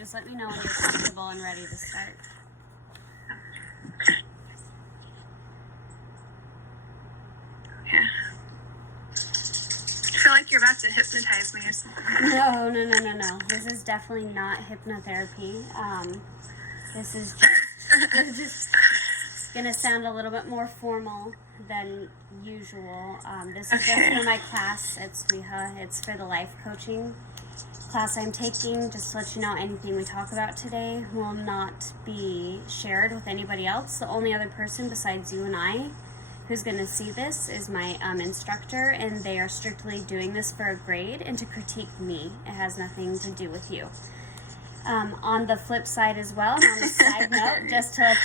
just let me know when you're comfortable and ready to start. Yeah. I feel like you're about to hypnotize me or something. No. This is definitely not hypnotherapy. This is just gonna sound a little bit more formal than usual. This is just for my class at Sweha. It's for the life coaching class I'm taking. Just to let you know, anything we talk about today will not be shared with anybody else. The only other person besides you and I who's going to see this is my instructor, and they are strictly doing this for a grade and to critique me. It has nothing to do with you. On the flip side as well, and on the side note, just to let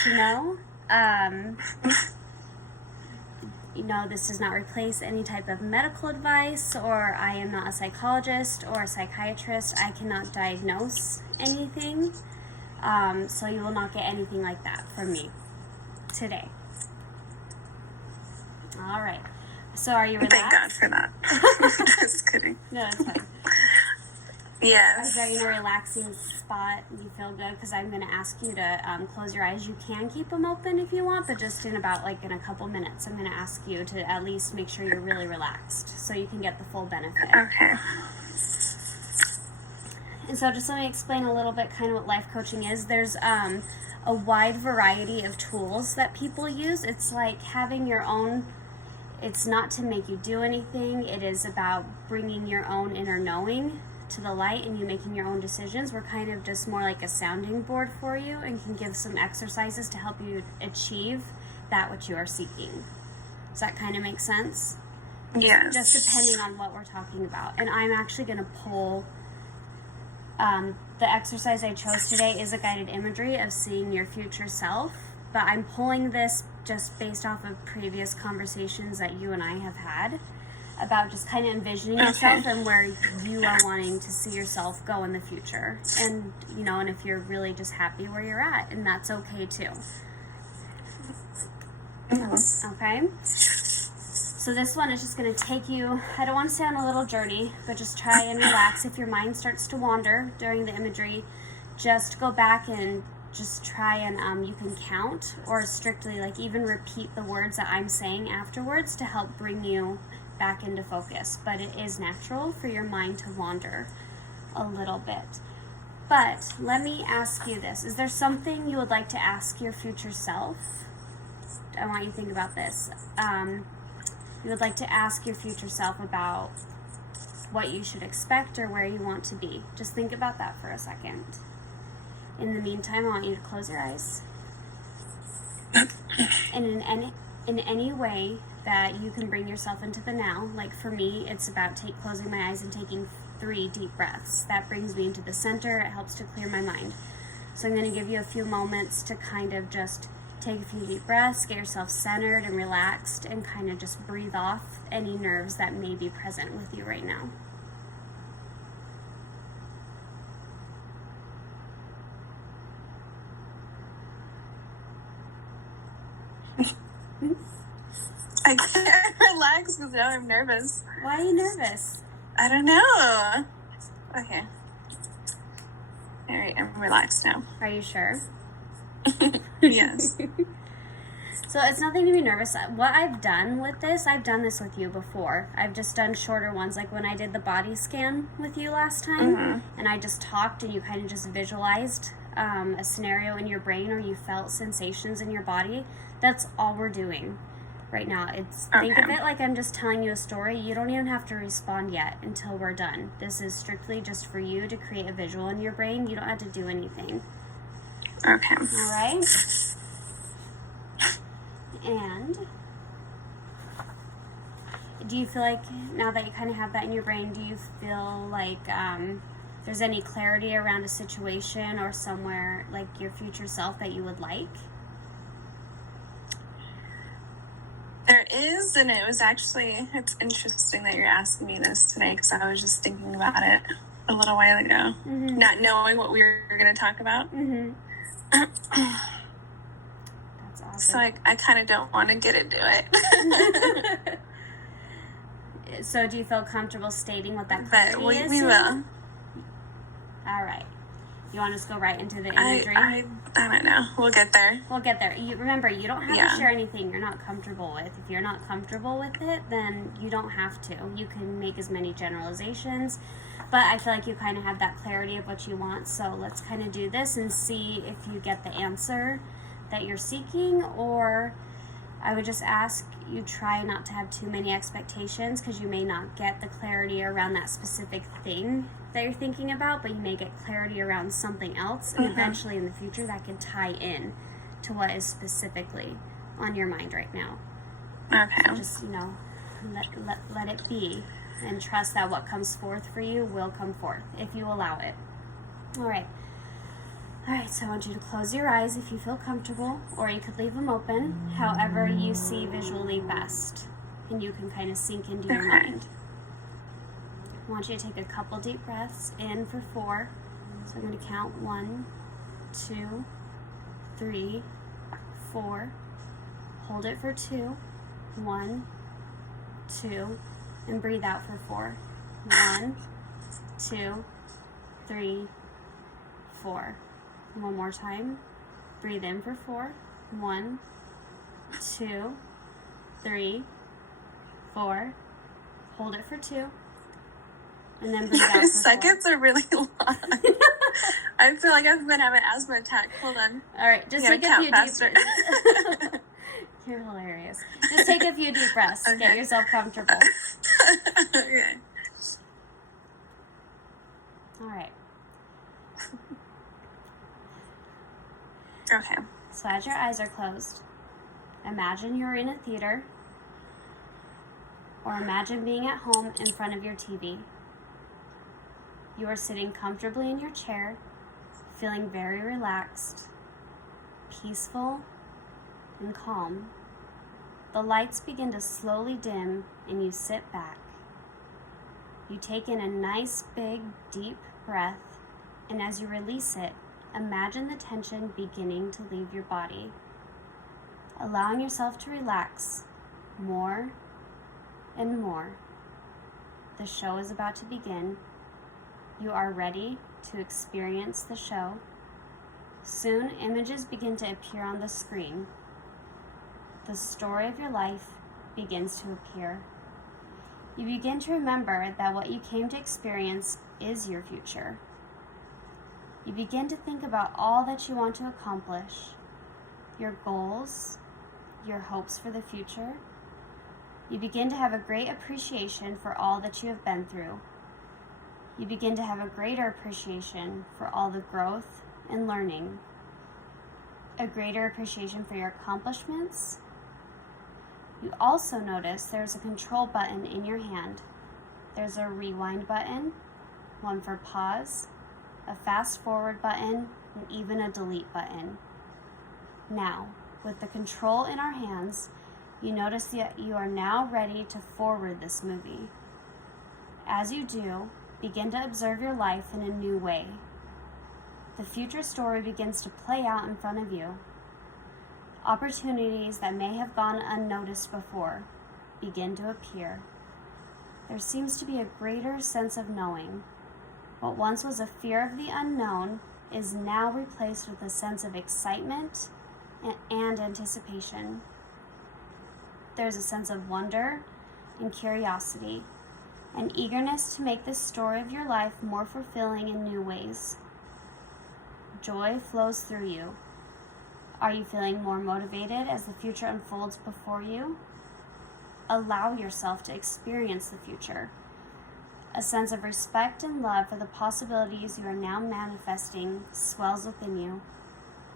you know, this does not replace any type of medical advice, or I am not a psychologist or a psychiatrist. I cannot diagnose anything, so you will not get anything like that from me today. All right. So are you relaxed? Thank God for that. Just kidding. No, that's fine. Yes. Are you in a relaxing spot? You feel good? Because I'm going to ask you to close your eyes. You can keep them open if you want, but just in a couple minutes, I'm going to ask you to at least make sure you're really relaxed so you can get the full benefit. Okay. And so just let me explain a little bit kind of what life coaching is. There's a wide variety of tools that people use. It's like having your own. It's not to make you do anything. It is about bringing your own inner knowing to the light and you making your own decisions. We're kind of just more like a sounding board for you and can give some exercises to help you achieve that which you are seeking. Does that kind of make sense? Yes. Just depending on what we're talking about. And I'm actually going to pull, the exercise I chose today is a guided imagery of seeing your future self, but I'm pulling this just based off of previous conversations that you and I have had about just kind of envisioning yourself and where you are wanting to see yourself go in the future. And, and if you're really just happy where you're at, and that's okay too. Okay? So this one is just going to take you, I don't want to say on a little journey, but just try and relax. If your mind starts to wander during the imagery, just go back and just try and you can count or strictly even repeat the words that I'm saying afterwards to help bring you back into focus. But it is natural for your mind to wander a little bit. But let me ask you this. Is there something you would like to ask your future self? I want you to think about this. You would like to ask your future self about what you should expect or where you want to be. Just think about that for a second. In the meantime, I want you to close your eyes. And in any way that you can bring yourself into the now, like for me, it's about closing my eyes and taking 3 deep breaths. That brings me into the center. It helps to clear my mind. So I'm going to give you a few moments to kind of just take a few deep breaths, get yourself centered and relaxed, and kind of just breathe off any nerves that may be present with you right now. I can't relax because now I'm nervous. Why are you nervous? I don't know. Okay. All right, I'm relaxed now. Are you sure? Yes. So it's nothing to be nervous. What I've done with this, I've done this with you before. I've just done shorter ones, like when I did the body scan with you last time, and I just talked and you kind of just visualized a scenario in your brain or you felt sensations in your body. That's all we're doing right now. Think of it like I'm just telling you a story. You don't even have to respond yet until we're done. This is strictly just for you to create a visual in your brain. You don't have to do anything. Okay. All right? And do you feel like, now that you kind of have that in your brain, do you feel like there's any clarity around a situation or somewhere, like your future self, that you would like? There is, and it's interesting that you're asking me this today because I was just thinking about it a little while ago, not knowing what we were going to talk about. That's awesome. So I kind of don't want to get into it. So do you feel comfortable stating what that clarity But is? we will. All right. You want to just go right into the imagery? I don't know. We'll get there. We'll get there. Remember, you don't have to share anything you're not comfortable with. If you're not comfortable with it, then you don't have to. You can make as many generalizations, but I feel like you kind of have that clarity of what you want. So let's kind of do this and see if you get the answer that you're seeking, or I would just ask you try not to have too many expectations, because you may not get the clarity around that specific thing that you're thinking about, but you may get clarity around something else, and eventually in the future that can tie in to what is specifically on your mind right now. Okay. So just, let it be, and trust that what comes forth for you will come forth if you allow it. All right, so I want you to close your eyes if you feel comfortable, or you could leave them open, however you see visually best, and you can kind of sink into your mind. I want you to take a couple deep breaths in for 4. So I'm going to count 1, 2, 3, 4. Hold it for 2. 1, 2, and breathe out for 4. 1, 2, 3, 4. One more time. Breathe in for 4. 1, 2, 3, 4. Hold it for 2. And then breathe out for 4. Seconds are really long. I feel like I've been having an asthma attack. Hold on. All right, just take a few deep breaths. You're hilarious. Just take a few deep breaths. Okay. Get yourself comfortable. Okay. All right. Okay. So as your eyes are closed, imagine you're in a theater, or imagine being at home in front of your TV. You are sitting comfortably in your chair, feeling very relaxed, peaceful, and calm. The lights begin to slowly dim, and you sit back. You take in a nice, big, deep breath, and as you release it, imagine the tension beginning to leave your body, allowing yourself to relax more and more. The show is about to begin. You are ready to experience the show. Soon, images begin to appear on the screen. The story of your life begins to appear. You begin to remember that what you came to experience is your future. You begin to think about all that you want to accomplish, your goals, your hopes for the future. You begin to have a great appreciation for all that you have been through. You begin to have a greater appreciation for all the growth and learning, a greater appreciation for your accomplishments. You also notice there's a control button in your hand. There's a rewind button, one for pause, a fast forward button, and even a delete button. Now, with the control in our hands, you notice that you are now ready to forward this movie. As you do, begin to observe your life in a new way. The future story begins to play out in front of you. Opportunities that may have gone unnoticed before begin to appear. There seems to be a greater sense of knowing. What once was a fear of the unknown is now replaced with a sense of excitement and anticipation. There's a sense of wonder and curiosity, an eagerness to make this story of your life more fulfilling in new ways. Joy flows through you. Are you feeling more motivated as the future unfolds before you? Allow yourself to experience the future. A sense of respect and love for the possibilities you are now manifesting swells within you.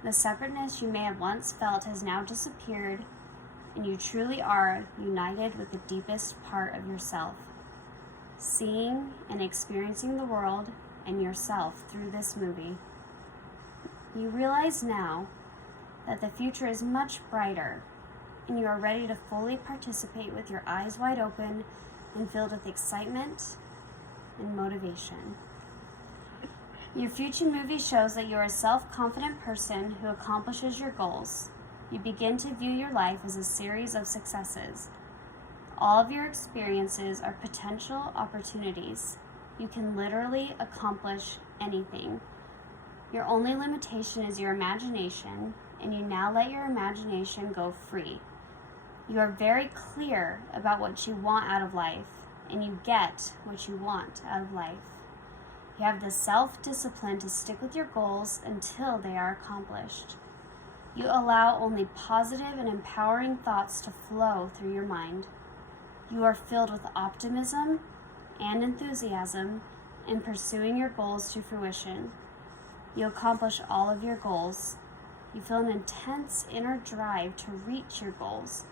The separateness you may have once felt has now disappeared, and you truly are united with the deepest part of yourself, seeing and experiencing the world and yourself through this movie. You realize now that the future is much brighter, and you are ready to fully participate with your eyes wide open and filled with excitement and motivation. Your future movie shows that you are a self-confident person who accomplishes your goals. You begin to view your life as a series of successes. All of your experiences are potential opportunities. You can literally accomplish anything. Your only limitation is your imagination, and you now let your imagination go free. You are very clear about what you want out of life, and you get what you want out of life. You have the self-discipline to stick with your goals until they are accomplished. You allow only positive and empowering thoughts to flow through your mind. You are filled with optimism and enthusiasm in pursuing your goals to fruition. You accomplish all of your goals. You feel an intense inner drive to reach your goals,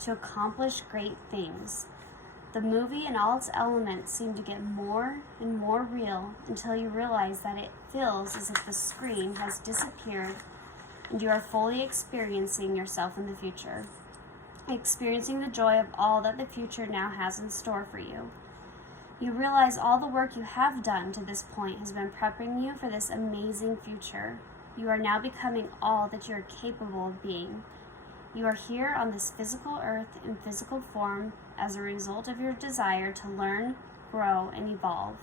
to accomplish great things. The movie and all its elements seem to get more and more real until you realize that it feels as if the screen has disappeared and you are fully experiencing yourself in the future, experiencing the joy of all that the future now has in store for you. You realize all the work you have done to this point has been prepping you for this amazing future. You are now becoming all that you are capable of being. You are here on this physical earth in physical form as a result of your desire to learn, grow, and evolve.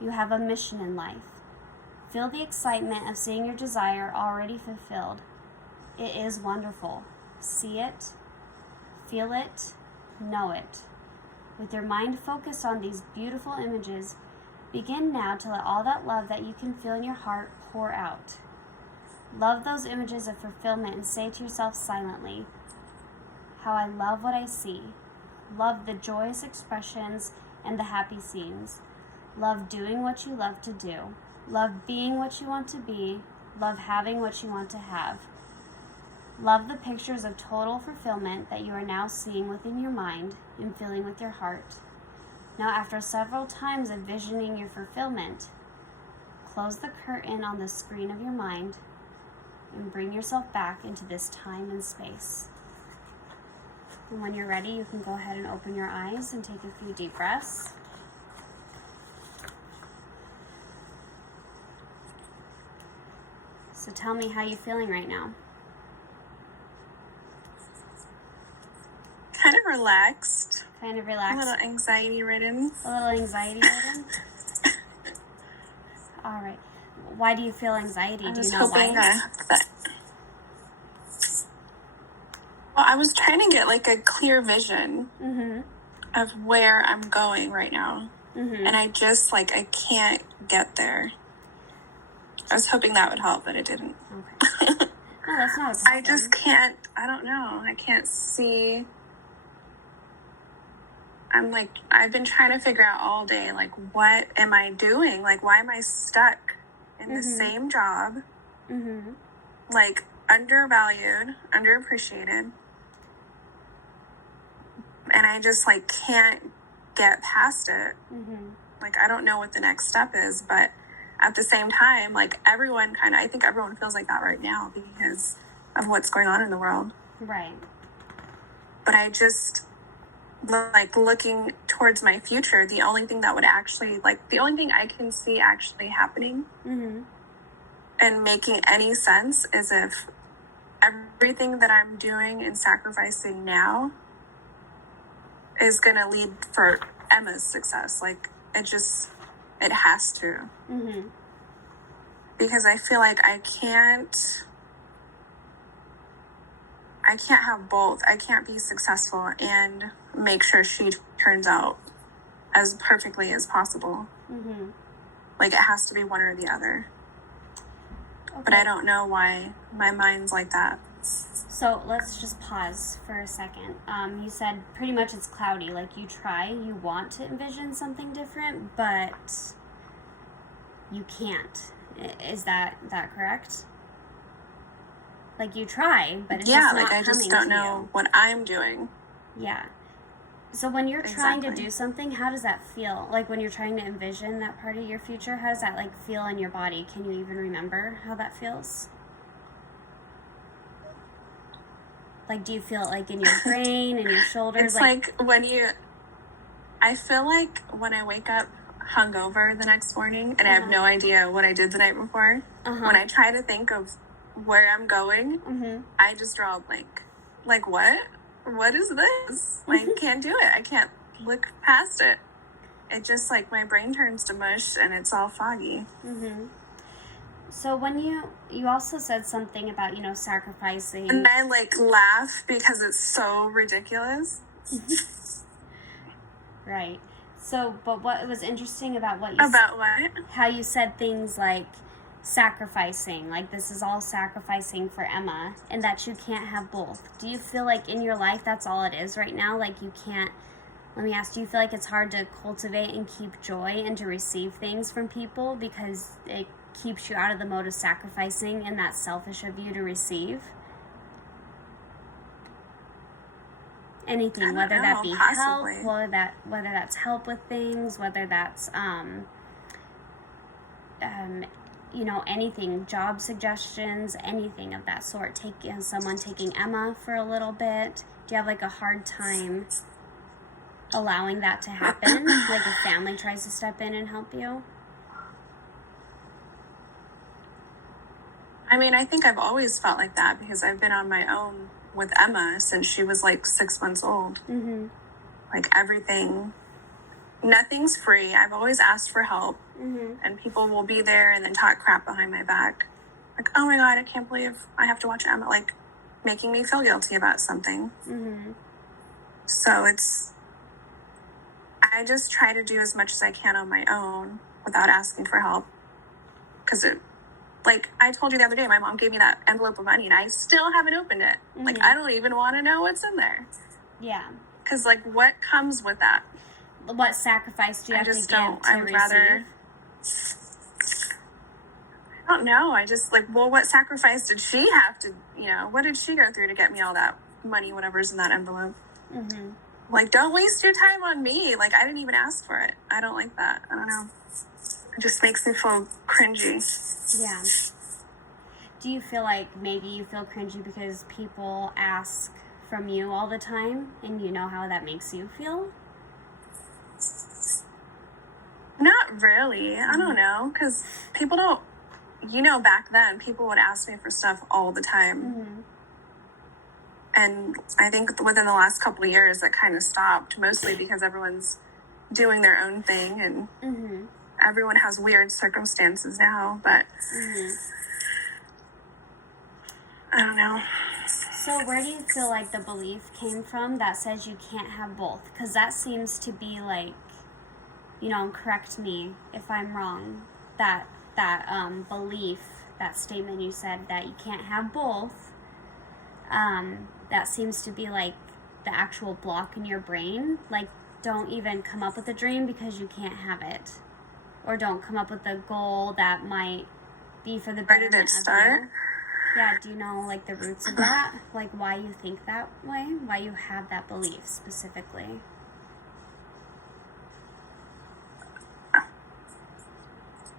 You have a mission in life. Feel the excitement of seeing your desire already fulfilled. It is wonderful. See it, feel it, know it. With your mind focused on these beautiful images, begin now to let all that love that you can feel in your heart pour out. Love those images of fulfillment and say to yourself silently, how I love what I see. Love the joyous expressions and the happy scenes. Love doing what you love to do. Love being what you want to be. Love having what you want to have. Love the pictures of total fulfillment that you are now seeing within your mind and feeling with your heart. Now, after several times of visioning your fulfillment, close the curtain on the screen of your mind and bring yourself back into this time and space. And when you're ready, you can go ahead and open your eyes and take a few deep breaths. So tell me how you're feeling right now. Kind of relaxed. Kind of A relaxed. little anxiety ridden. A little anxiety ridden? All right. Why do you feel anxiety? Do you know why? Well, I was trying to get like a clear vision of where I'm going right now. And I just I can't get there. I was hoping that would help, but it didn't. Okay. No, that's not a problem. I just can't, I don't know. I can't see. I've been trying to figure out all day, what am I doing? Why am I stuck in the same job? Undervalued, underappreciated. And I just, can't get past it. I don't know what the next step is, but at the same time, I think everyone feels like that right now because of what's going on in the world. Right. But I just, looking towards my future, the only thing that would actually, the only thing I can see actually happening and making any sense is if everything that I'm doing and sacrificing now is going to lead for Emma's success. It has to. Because I feel like I can't have both. I can't be successful and make sure she turns out as perfectly as possible. It has to be one or the other. Okay. But I don't know why my mind's like that. So let's just pause for a second. You said pretty much it's cloudy. You want to envision something different, but you can't. Is that correct? You try, but it's just not coming to you. I just don't know what I'm doing. Yeah. So when you're trying to do something, how does that feel? When you're trying to envision that part of your future, how does that feel in your body? Can you even remember how that feels? Do you feel it in your brain and your shoulders? It's I feel like when I wake up hungover the next morning and I have no idea what I did the night before, when I try to think of where I'm going, I just draw a blank. What? What is this? Can't do it. I can't look past it. It just my brain turns to mush and it's all foggy. So when you also said something about, sacrificing. And I laugh because it's so ridiculous. Right. So, but what was interesting about what you About what? How you said things like sacrificing, like this is all sacrificing for Emma, and that you can't have both. Do you feel like in your life that's all it is right now? Like you can't, let me ask, do you feel like it's hard to cultivate and keep joy and to receive things from people because it keeps you out of the mode of sacrificing and that's selfish of you to receive? Anything, whether that be possibly. help, whether that's help with things, whether that's anything, job suggestions, anything of that sort. Someone taking Emma for a little bit. Do you have a hard time allowing that to happen? Like if family tries to step in and help you? I mean, I think I've always felt like that because I've been on my own with Emma since she was 6 months old. Mm-hmm. Everything, nothing's free. I've always asked for help, and people will be there and then talk crap behind my back. Oh my God, I can't believe I have to watch Emma, making me feel guilty about something. Mm-hmm. So I just try to do as much as I can on my own without asking for help. Because I told you the other day, my mom gave me that envelope of money and I still haven't opened it. Mm-hmm. I don't even want to know what's in there. Yeah. Because, what comes with that? What sacrifice do you have to give to receive? I don't know. I just, what sacrifice did she have to, what did she go through to get me all that money, whatever's in that envelope? Mm-hmm. Don't waste your time on me. I didn't even ask for it. I don't like that. I don't know. It just makes me feel cringy. Yeah. Do you feel like maybe you feel cringy because people ask from you all the time and you know how that makes you feel? Not really. I don't know. Because people don't, back then people would ask me for stuff all the time. Mm-hmm. And I think within the last couple of years that kind of stopped, mostly because everyone's doing their own thing and everyone has weird circumstances now, but I don't know. So where do you feel like the belief came from that says you can't have both? Because that seems to be correct me if I'm wrong, that belief, that statement you said that you can't have both, that seems to be the actual block in your brain. Don't even come up with a dream because you can't have it. Or don't come up with a goal that might be for the betterment of you. Yeah, do you know the roots of that? Why you think that way? Why you have that belief specifically?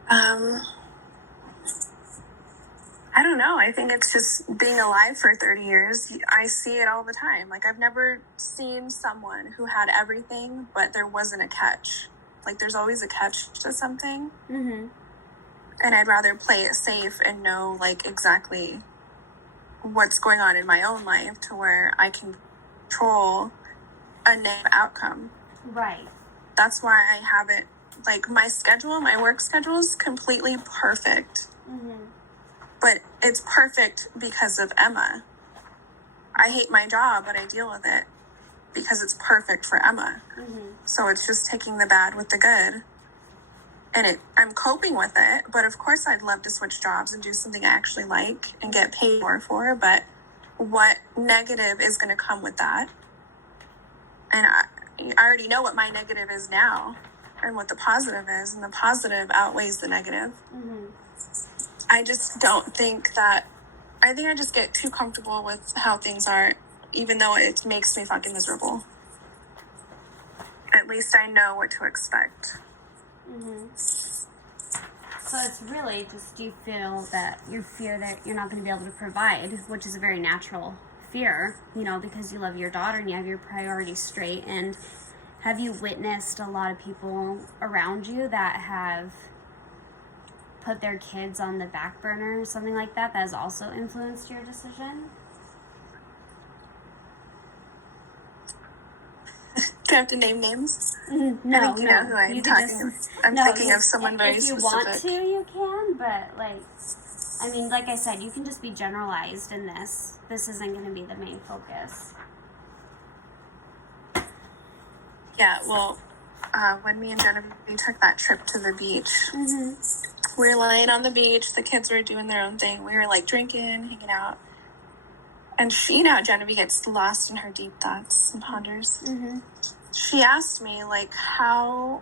I don't know. I think it's just being alive for 30 years. I see it all the time. I've never seen someone who had everything, but there wasn't a catch. There's always a catch to something. Mm-hmm. And I'd rather play it safe and know, exactly what's going on in my own life to where I can control a negative outcome. Right. That's why I have it, my work schedule is completely perfect. Mm-hmm. But it's perfect because of Emma. I hate my job, but I deal with it because it's perfect for Emma. Mm-hmm. So it's just taking the bad with the good. And I'm coping with it, but of course I'd love to switch jobs and do something I actually like and get paid more for, but what negative is going to come with that? And I already know what my negative is now and what the positive is, and the positive outweighs the negative. Mm-hmm. I just don't think that, I think I just get too comfortable with how things are, even though it makes me fucking miserable. At least I know what to expect. Mm-hmm. So it's really just you feel that you fear that you're not going to be able to provide, which is a very natural fear, because you love your daughter and you have your priorities straight. And have you witnessed a lot of people around you that have put their kids on the back burner or something like that has also influenced your decision? Do I have to name names? No, I think you know who I'm talking of. I'm thinking of someone very specific. If you want to, you can, but like, I mean, like I said, you can just be generalized in this. This isn't going to be the main focus. Yeah, well, when me and Genevieve took that trip to the beach, we were laying on the beach, the kids were doing their own thing, we were like drinking, hanging out, and she, Genevieve gets lost in her deep thoughts and ponders. She asked me, like, how,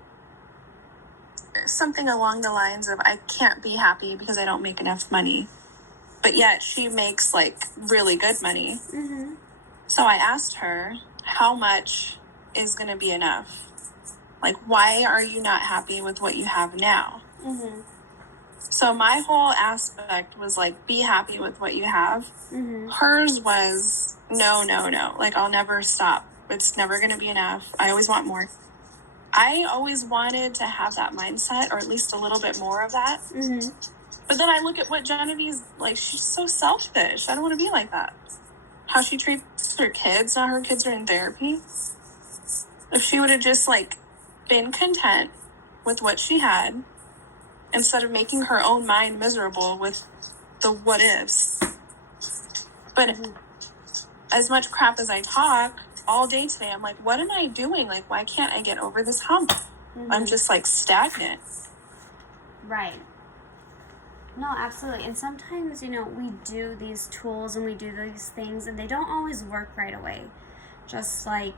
something along the lines of, I can't be happy because I don't make enough money, but yet she makes, like, really good money. So I asked her, how much is going to be enough? Like, why are you not happy with what you have now? So my whole aspect was, like, be happy with what you have. Hers was, no. Like, I'll never stop. It's never going to be enough. I always want more. I always wanted to have that mindset, or at least a little bit more of that. But then I look at what Genevieve's, like, she's so selfish. I don't want to be like that. How she treats her kids. Now her kids are in therapy. If she would have just, like, been content with what she had, instead of making her own mind miserable with the what ifs. But as much crap as I talk all day today, I'm like, what am I doing? Like, why can't I get over this hump? I'm just, like, stagnant. Right. No, absolutely. And sometimes, you know, we do these tools and we do these things and they don't always work right away. Just like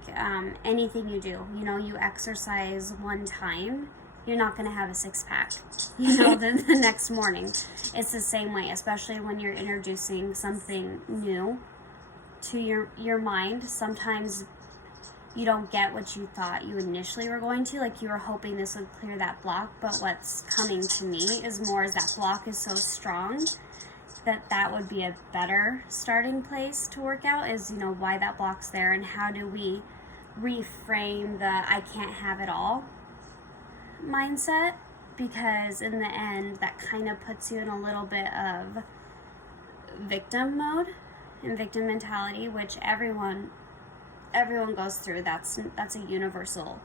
anything you do. You know, you exercise one time, you're not going to have a six-pack, you know, the next morning. It's the same way, especially when you're introducing something new to your mind. Sometimes you don't get what you thought you initially were going to. Like, you were hoping this would clear that block, but what's coming to me is more as that block is so strong that would be a better starting place to work out, is, you know, why that block's there and how do we reframe the I can't have it all mindset, because in the end that kind of puts you in a little bit of victim mode and victim mentality, which everyone goes through. That's a universal,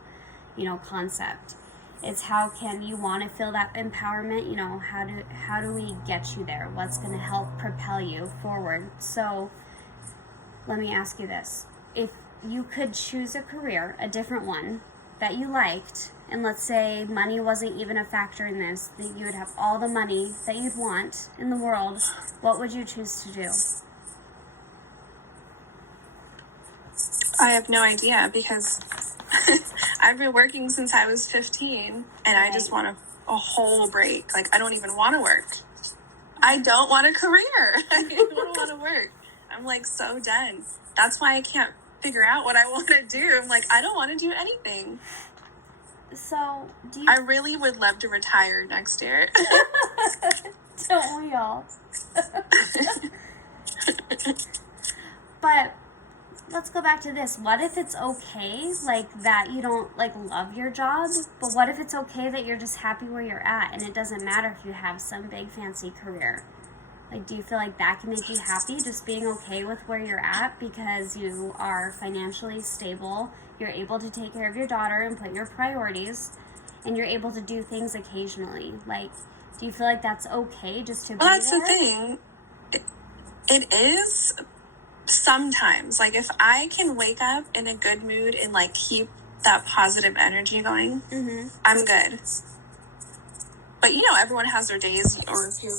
you know, concept. It's how can you want to feel that empowerment, you know, how do we get you there? What's going to help propel you forward? So let me ask you this. If you could choose a career, a different one that you liked, and let's say money wasn't even a factor in this, that you would have all the money that you'd want in the world, what would you choose to do? I have no idea, because I've been working since I was 15, and I just want a whole break. Like, I don't even want to work. I don't want a career. I don't want to work. I'm, like, so done. That's why I can't figure out what I want to do. I'm like, I don't want to do anything. So, I really would love to retire next year. Don't we all? But let's go back to this. What if it's okay, like, that you don't, like, love your job, but what if it's okay that you're just happy where you're at and it doesn't matter if you have some big fancy career? Like, do you feel like that can make you happy, just being okay with where you're at because you are financially stable, you're able to take care of your daughter and put your priorities, and you're able to do things occasionally? Like, do you feel like that's okay just to be there? Well, that's the thing. It is sometimes. Like, if I can wake up in a good mood and, like, keep that positive energy going, I'm good. But, you know, everyone has their days, or if you're